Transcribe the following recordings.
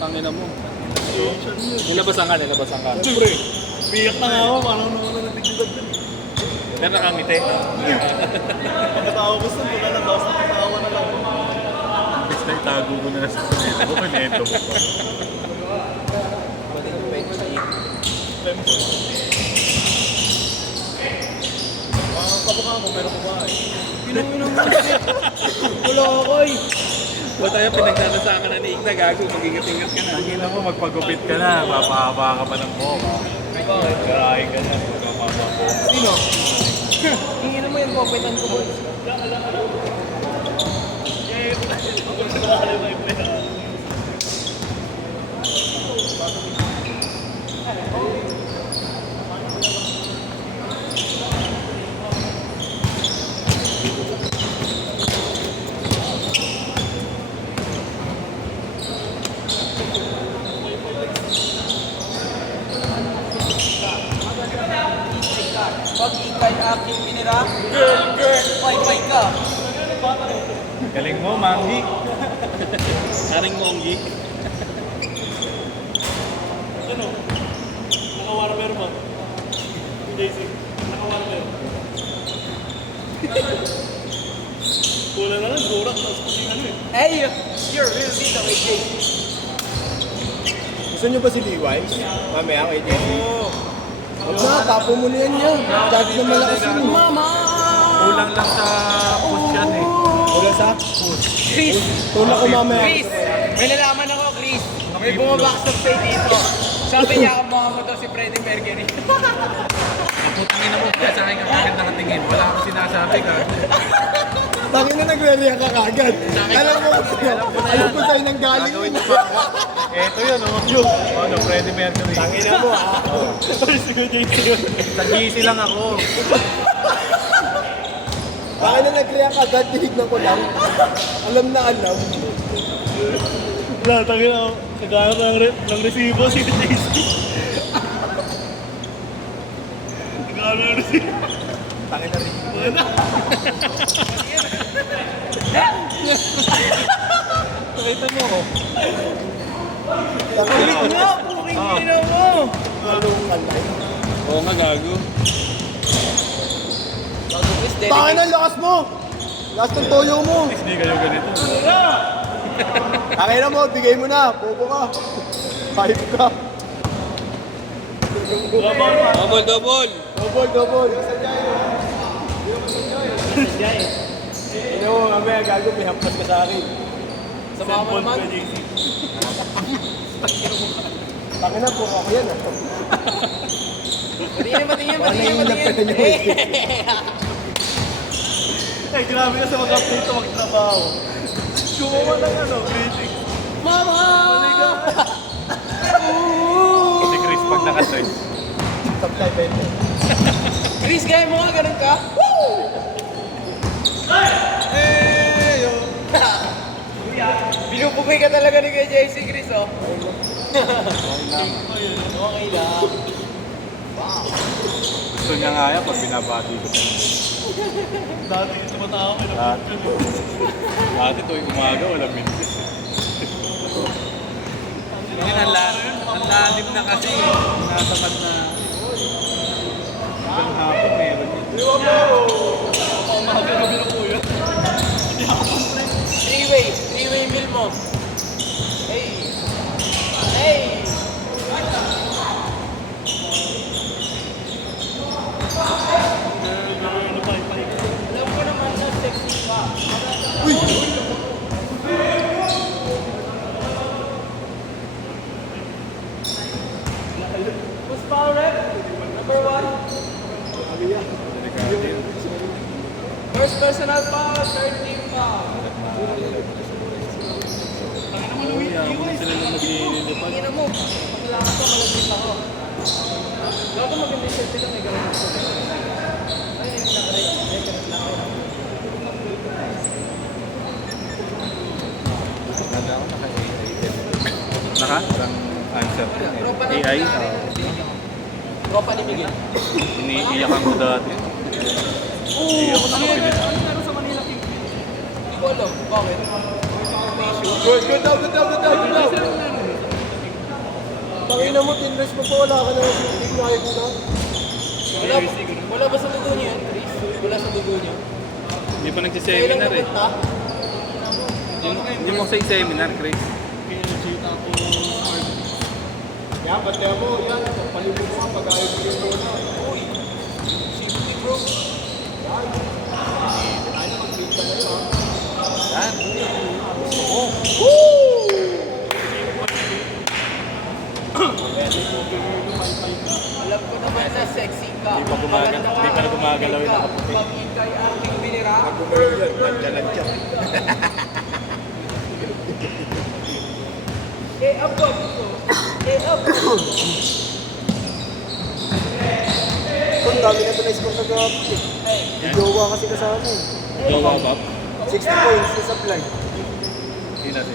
Tangina mo. Nilabasan ka. Siyempre, biyak na nga ako, parang naman na tigilad din. Pero nakangiti. Pagkatawa ko sa wala na, tapos nakatawa na lang. Basta na itago ko na sa sarili ko, kinento mo pa. Kapukha ko, pero kumain. Pinang-inang wala ako eh. Wala tayo pinagdadasakan na ni Igna, gago. Mag-ingat-ingat ka na. Tangina mo, magpagupit ka na, mapahaba ka pa ng buhok. Karahin ka na, mapahaba po. Sino? Hingin mo yung kopetan ko, boss. Pag ikay aking pinira, girl, bye-bye ka. Galing mo, Mangi. Haring Monggi. Ano? Naka-warmer ba? JC, naka-warmer. Kula na lang, durak, tapos paging ano eh. Hey, you're real dito kay Jay. Gusto nyo ba si Levi's? Mamaya kay JC. Huwag na, tapo mo na yan niya. Charge na malakas yun. Mama! Kulang lang sa push yan eh. Wala sa push. Chris! Tulak ko mamaya. Chris! May nalaman ako, Chris. May bumabaksak sa'yo dito. Sabi niya, mga mo daw si Freddie Mercury. Putangin na mo, kaya sa akin ka bakit nakatingin. Wala akong sinasabi ka. Bakit na nagre-react ka kagad? Alam mo alam ko sa'yo nang galing yun. Eto yun, oh. Yung, ano, Freddie Mercury. Tangin na mo ah. Sige, JC yun. Sa GC lang ako. Bakit na nag-react ka agad? Tinignan ko lang. Alam na alam. Wala, tangin ako. Nagkaroon ng resibo si JC. Nagkaroon ng resibo. Tangin na rin. Wala. Pakita mo. Tangin Ulit nga, puking ina mo. Malong kalay. Oo nga, gago. Bago Chris, Tangin na, lakas mo! Lakas ng toyo mo! Hindi kayo ganito. Tangin na mo, bigay mo na. Popo ka. Hype ka. Double, double. Double. Ino mo, mamaya gago, may hampas ka sa akin. Sama mo naman. JC. Tangin na, puro ako yan ah. Patingin. Eh, grabe ka sa mag-update to magtrabaho. Gumawa ng ano, greeting. Mama! Si Chris, pag naka-stress. Supply vendor. Chris, gaya mo nga, ganun ka? Binubugay ka talaga ni kay JC, Chris, oh. Okay lang. Gusto niya nga yan pag binabati ko. Dati yung tumatawa ko. Dati tuwing umaga, walang mintis. Hindi, ang lalim na kasi. Natamad na. Isang hapon meron yun. Three-way meal mo. Hey! Alam ko naman na sexy pa. Who's power rep? Number 1. First personal foul, third team foul. Sila na maglilipad. Tingnan mo, kailangan ko malapit ako. Bago maganda yung sila, may gawin ako. Ay, yung nakarecord lang ako. Nada ako naka-AI. Walang answer. Tropa na AI? Tropa ni Miguel. Iniiyakan ko dati. Hindi ako nakapilit. Ano meron sa Manila King? Hindi ko alam. Bakit? May issue. Good daw. Tangina mo, tinrest mo pa, wala ka na shooting, kaya ko na. Wala ba sa dugo niyo yan, Chris? Wala sa dugo niyo? Hindi pa Kailan nagsiseminar eh. napunta? Hindi mo sa seminar, Chris. Yan, bate mo, yan. Palibog mo nga, pag-ayos mo yung bola. Uy, safety bro. Tayo, mag-beat ka na yun, ha? Yan. Alam ko naman na sexy ka. Di pa gumagalaw yung nakaputi. Pag ikay aking binira. Yan, nagdalantiyan. Up ko. Up. Ang dami na ito na-score sa grabe. May jowa kasi kasama eh. Jowa ba? 60 points na supply. Hindi natin.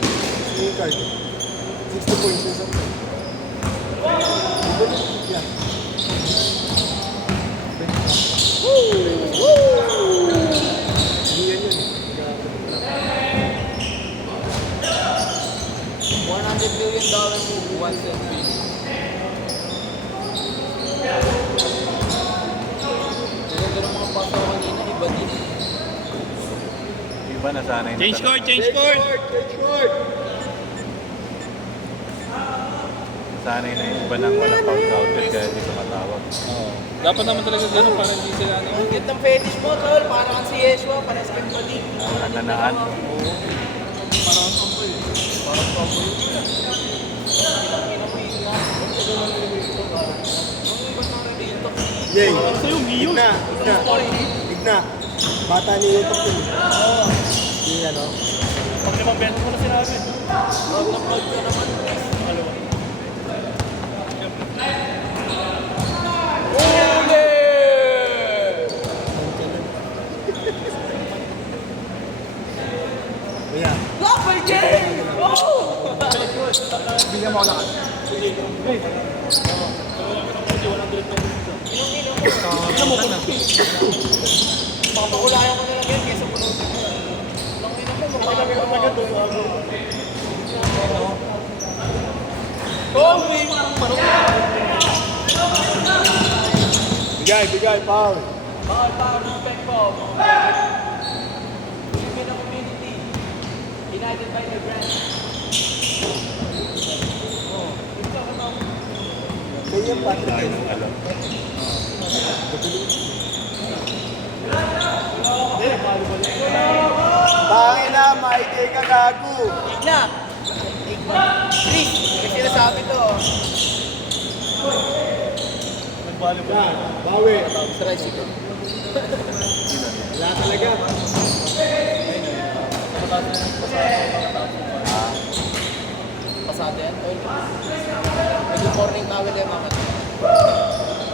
Yung card. 60 points na supply. Yan. Hindi yan yun. $100 million move, 1 cent fee. Ganda ng mga paso kanina, iba din. Iba nasanay na Change court, talaga. change court! Nasanay na yung iba nang walang pag-counted kaya hindi tumatawag. Oo. Dapat naman talaga ganun para hindi sila ano. Ang cute ng fetish mo, tol. Parang kang si Yeshua, parang sa balik. Ang nanaan. Parang kampoy. Parang kampoy. Yay! Sa'yo, Mio. Igna. Bata ni Yutok yun. Yung ano. Pag 5 beses mo na sinabi. Ayan. Double game! Oh! Bigyan mo ako lakas. Papakulayan ko na lang yan kaysa punutin mo. Langin ako, mapakagay ako agad doon. May parang manok. Bigay, Paul. Bawal, respect po. Filipino community. United by the brand. Kaya yung Patrick. Tayo ng alam. Bakit na, maigay ka gago. Igna! Chris, may sinasabi to. Yan, bawi. Tricycle. Wala talaga. Pasado yan. May good morning towel yan naman.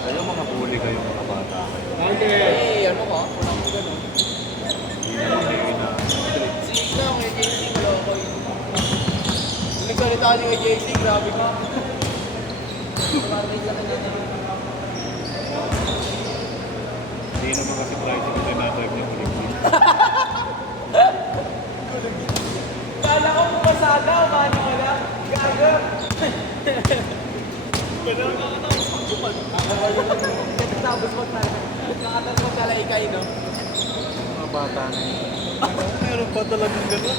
Kayo mga huli kayo mga bata. Eh, ano ka? Walang mo ganun. Si Igna, kay JC, wala ko yun. Kung nagsalita niyo kay JC, grabe ka. Hindi naman kasi price yung tinatawag niya ulit. Kala ko pumasada, umani mo na. Gago. Tapos mo talaga. Nakatapos mo talaga ikay, no? Mga bata na yun. Meron pa talagang gano'n.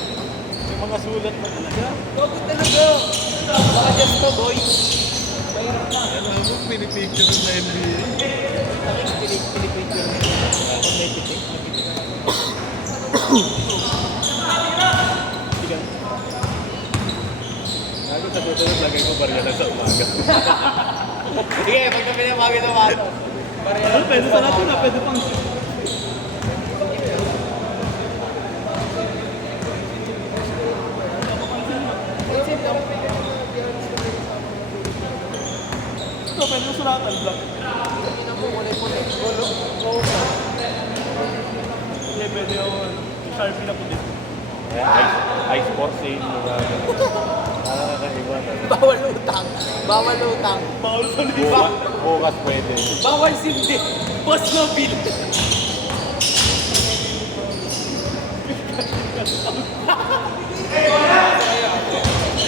May mga sulat na talaga. Gago talaga. Baka just to, boy. Mahirap na. Ano mo, pinipicture ng NBA. Takik, pinipicture mo. Kung may titik. Gago sa susunod, lagay ko barya lang sa umaga. Sige, pag na pinamaga na mato. Ano, pwede sa natin na, pwede pang... Ito, pwede yung sulatan, black. Tingnan mo, kulay puti. Hindi, pwede yung Sharpie na puti. Ice sports eh. Nakakaiba talaga. Bawal utang. Bawal utang. Bawal sa liba. Bukas pwede. Bawal sindi. Boss no bill.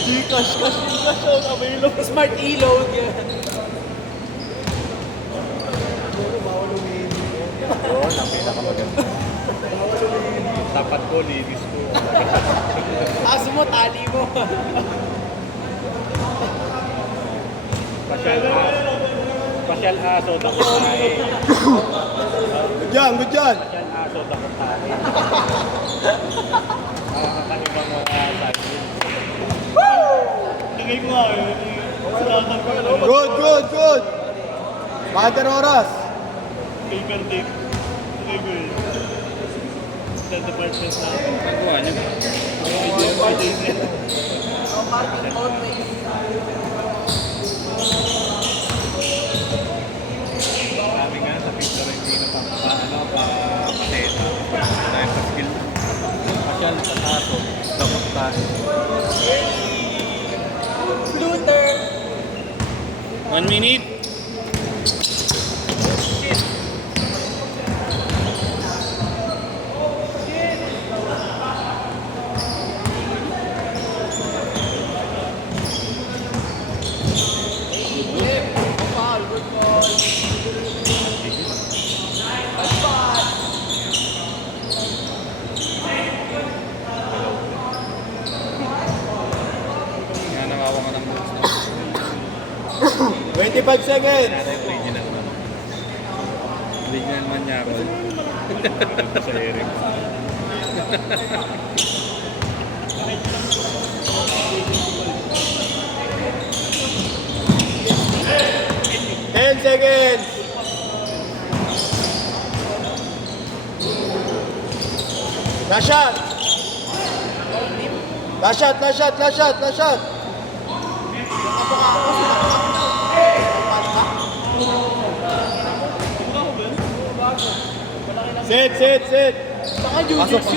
Di ka Cash out, available. Smart e-load yan. Oo, na pinakamaganda. Tapat ko, linis ko. Aso mo, tali mo. Pasyal aso, takot tayo. Good yan. Pasyal aso, takot tayo. Nakakaiba mo sa Tingay ko nga yun. Salatan ko yun. Good. Mater oras. Paper tape. Tingay ko yun. Sa department na. Nagawa niyo. Kami nga sa picture hindi na pa-pateta. Dahil sa skill. Pasyal sa aso, takot tayo. Luther. 1 minute. Foul, good ball. Nga nakawa ka ng boots na. 25 seconds. Original man. Original man niya ako. Sa Eric. Ten seconds. Last shot. Sit. Saka Jujitsu.